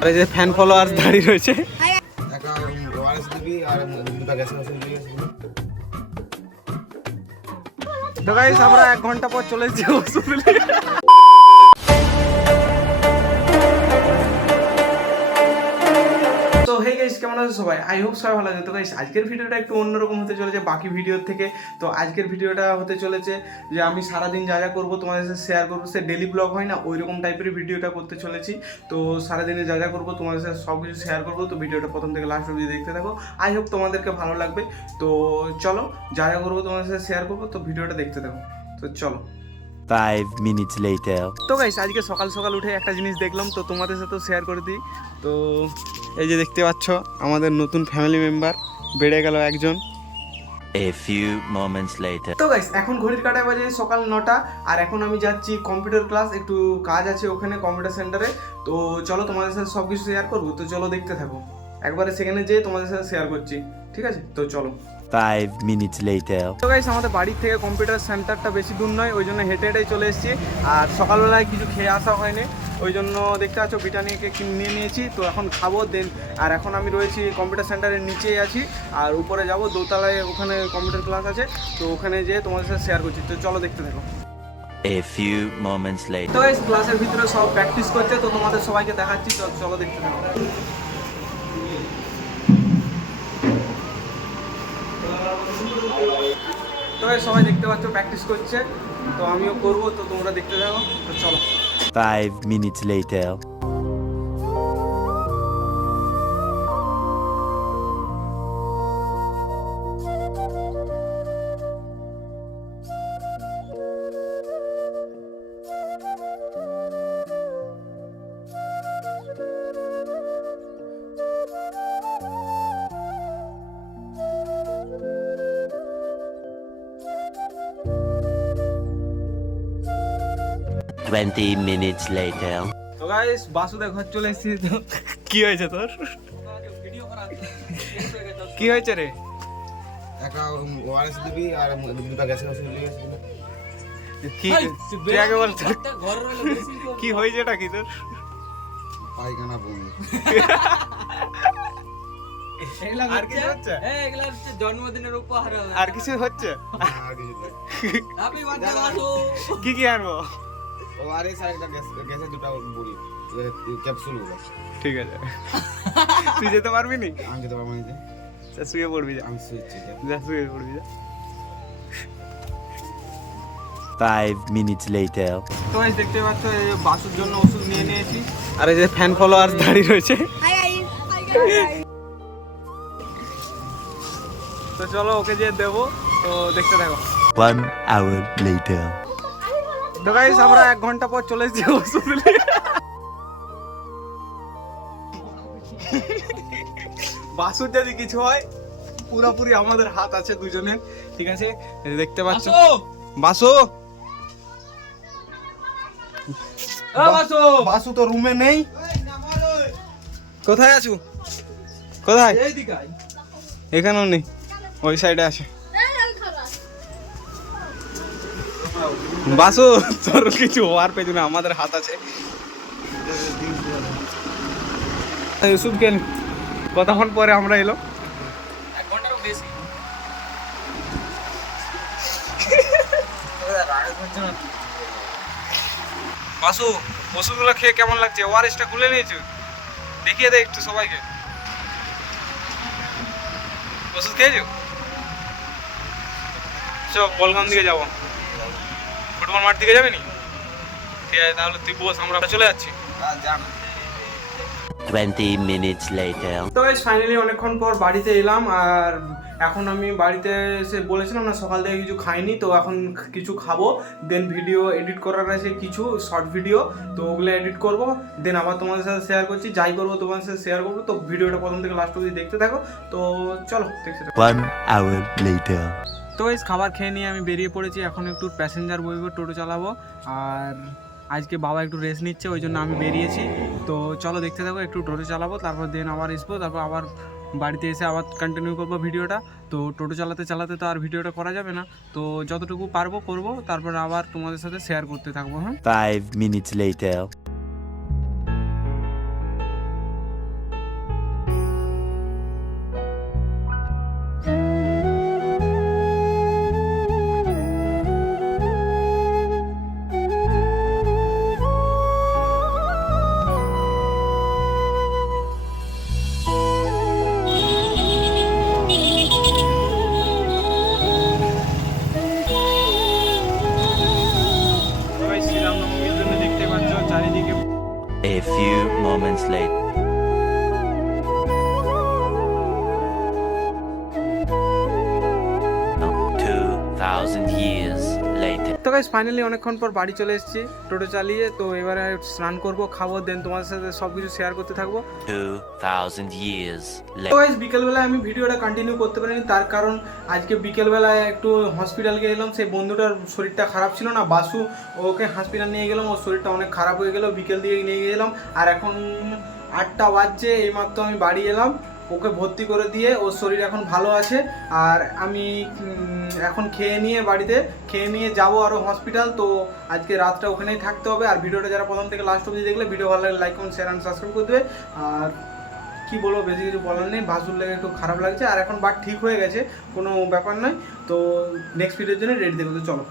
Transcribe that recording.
আর এই যে fan followers দাঁড়িয়ে রয়েছে। তো গাইস আমরা 1 ঘন্টা পর চলে এসেছি ওষুধ নিতে। তো হে গাইস, কেমন আছো সবাই? আই হোপ সবাই ভালো আছে। তো গাইস আজকের ভিডিওটা একটু অন্যরকম হতে চলেছে বাকি ভিডিওর থেকে। তো আজকের ভিডিওটা হতে চলেছে যে আমি সারাদিন যা যা করবো তোমাদের সাথে শেয়ার করবো। সে ডেলি ব্লগ হয় না, ওই রকম টাইপের ভিডিওটা করতে চলেছি। তো সারাদিনে যা যা করবো তোমাদের সাথে সব কিছু শেয়ার করবো। তো ভিডিওটা প্রথম থেকে লাস্ট অবধি দেখতে থাকো। আই হোপ তোমাদেরকে ভালো লাগবে। তো চলো, যা যা করবো তোমাদের সাথে শেয়ার করবো। তো ভিডিওটা দেখতে থাকো। তো চলো। 5 minutes later. তো গাইস আজকে সকাল সকাল উঠে একটা জিনিস দেখলাম, তো তোমাদের সাথেও শেয়ার করে দিই। তো এই যে দেখতে পাচ্ছ আমাদের নতুন ফ্যামিলি মেম্বার বেড়ে গেল একজন। A few moments later. তো গাইস এখন ঘড়ির কাঁটায় বাজে সকাল 9টা, আর এখন আমি যাচ্ছি কম্পিউটার ক্লাস, একটু কাজ আছে ওখানে কম্পিউটার সেন্টারে। তো চলো তোমাদের সাথে সব কিছু শেয়ার করবো। তো চলো দেখতে থাকো, একবারে সেখানে যেয়ে তোমাদের সাথে শেয়ার করছি, ঠিক আছে? তো চলো। 5 minutes later. তো গাইস আমাদের বাড়ির থেকে কম্পিউটার সেন্টারটা বেশি দূর নয়, ওই জন্য হেঁটে হেঁটেই চলে এসেছি। আর সকালবেলায় কিছু খেয়ে আসা হয়নি, ওই জন্য দেখতে পাচ্ছ ব্রিটানিয়াকে নিয়ে নিয়েছি। তো এখন খাবো দেন। আর এখন আমি রয়েছি কম্পিউটার সেন্টারের নিচেই আছি, আর উপরে যাব দোতলায়, ওখানে কম্পিউটার ক্লাস আছে। তো ওখানে যেয়ে তোমাদের সাথে শেয়ার করছি। তো চলো দেখতে থাকো। A few moments later. তো গাইস ক্লাসের ভিতরে সব প্র্যাকটিস করছে, তো তোমাদের সবাইকে দেখাচ্ছি। তো চলো দেখতে থাকো। তো সবাই দেখতে পাচ্ছ প্র্যাকটিস করছে, তো আমিও করবো। তো তোমরা দেখতে থাকো। তো চলো। 5 minutes later. Twenty minutes later. তো গাইস বাসুদের ঘর চলে এসেছি। তো কি হয়েছে তোর? কি হয়েছে রে? একটা ওআরএস দিবি আর দুটো গ্যাসের ওষুধ নিয়ে আসবি। কি তুই আগে বল তোর কি হয়েছে? এটা কি তোর? পায়খানা বমি। আর কিছু হচ্ছে? এগুলা হচ্ছে জন্মদিনের উপহার। আর কিছু হচ্ছে? আর কিছু নয়। Happy birthday Basu. কি কি আনবো? ওআরএস আর একটা গ্যাসের দুটো বড়ি ক্যাপসুল গুলো। ঠিক আছে। তুই যেতে পারবি নি? আমি যেতে পারবো না। যা শুয়ে পড়বি, যা আমি সুইচ যা শুয়ে পড়বি যা। 5 minutes later. তো গাইস দেখতে পাচ্ছ এই যে বাসুর জন্য ওষুধ নিয়ে নিয়েছি। আর এই যে ফ্যান ফলোয়ার্স দাঁড়িয়ে রয়েছে। তো চলো ওকে যে দেবো। তো দেখতে থাকো। 1 hour later. তো গাইস আমরা 1 ঘন্টা পর চলে এসেছি ওষুধ নিতে। বাসুর যদি কিছু হয় পুরোপুরি আমাদের হাত আছে দুজনের, ঠিক আছে? এই যে দেখতে পাচ্ছ বাসু। বাসু তো রুমে নেই। কোথায় আছো? কোথায়? এখানেও নেই, ওই সাইডে আছে। বাসু তোর কিছু হওয়ার পেছনে আমাদের হাত আছে। ওষুধ কেন কতক্ষণ পরে আমরা এলো? 1 ঘন্টারও বেশি। বাসু ওষুধগুলো খেয়ে কেমন লাগছে? ওআরএসটা খুলে নিয়েছো? দেখিয়ে দে একটু সবাইকে। ওষুধ খেয়েছো? চল বলগাম দিকে যাবো, ফুটবল মাঠ দিকে যাবে নি? ঠিক আছে তাহলে তুই বস, আমরা চলে যাচ্ছি। 20 minutes later. তো গাইস ফাইনালি অনেকক্ষণ পর বাড়িতে এলাম। আর এখন আমি বাড়িতে এসে বলেছিলাম না সকাল থেকে কিছু খাইনি, তো এখন কিছু খাবো। দেন ভিডিও এডিট করার আছে কিছু শর্ট ভিডিও, তো ওগুলো এডিট করবো। দেন আবার তোমাদের সাথে শেয়ার করছি, যাই করবো তোমাদের সাথে শেয়ার করবো। তো ভিডিওটা প্রথম থেকে লাস্ট অবধি দেখতে থাকো। তো চলো দেখতে থাকো। 1 hour later. তো গাইস খাবার খেয়ে নিয়ে আমি বেরিয়ে পড়েছি। এখন একটু প্যাসেঞ্জার বইবো, টোটো চালাবো। আর আজকে বাবা একটু রেস্ট নিচ্ছে, ওই জন্য আমি বেরিয়েছি। তো চলো দেখতে থাকো, একটু টোটো চালাবো, তারপর দেন আবার আসবো, তারপর আবার বাড়িতে এসে আবার কন্টিনিউ করবো ভিডিওটা। তো টোটো চালাতে চালাতে তো আর ভিডিওটা করা যাবে না, তো যতটুকু পারবো করবো, তারপর আবার তোমাদের সাথে শেয়ার করতে থাকবো। হ্যাঁ 5 minutes later. A few moments later. No, 2,000 years later. তো গাইস ফাইনালি অনেকক্ষণ পর বাড়ি চলে এসেছি টোটো চালিয়ে। তো এবারে স্নান করব, খাবো, দেন তোমাদের সাথে সব কিছু শেয়ার করতে থাকবো। 2,000 years তো later. গাইস বিকেলবেলায় আমি ভিডিওটা কন্টিনিউ করতে পারিনি, তার কারণ আজকে বিকেলবেলায় একটু হসপিটাল গেলাম। সেই বন্ধুটার শরীরটা খারাপ ছিল না, বাসু, ওকে হসপিটাল নিয়ে গেলাম। ওর শরীরটা অনেক খারাপ হয়ে গেল, বিকেল দিয়ে নিয়ে গেলাম। আর এখন 8টা বাজছে, এইমাত্র আমি বাড়ি এলাম। ওকে ভর্তি করে দিয়ে ওর শরীর এখন ভালো আছে। আর আমি এখন খেয়ে নিয়ে যাবো আরও হসপিটাল। তো আজকে রাতটা ওখানেই থাকতে হবে। আর ভিডিওটা যারা প্রথম থেকে লাস্ট অবধি দেখলে, ভিডিও ভালো লাগলে like comment share and subscribe করে দেবে। আর কি বলবো, বেশি কিছু বলার নেই, বাসুর লেগে একটু খারাপ লাগছে। আর এখন বাট ঠিক হয়ে গেছে, কোনো ব্যাপার নয়। তো নেক্সট ভিডিওর জন্য রেডি দেখো, তো চলো।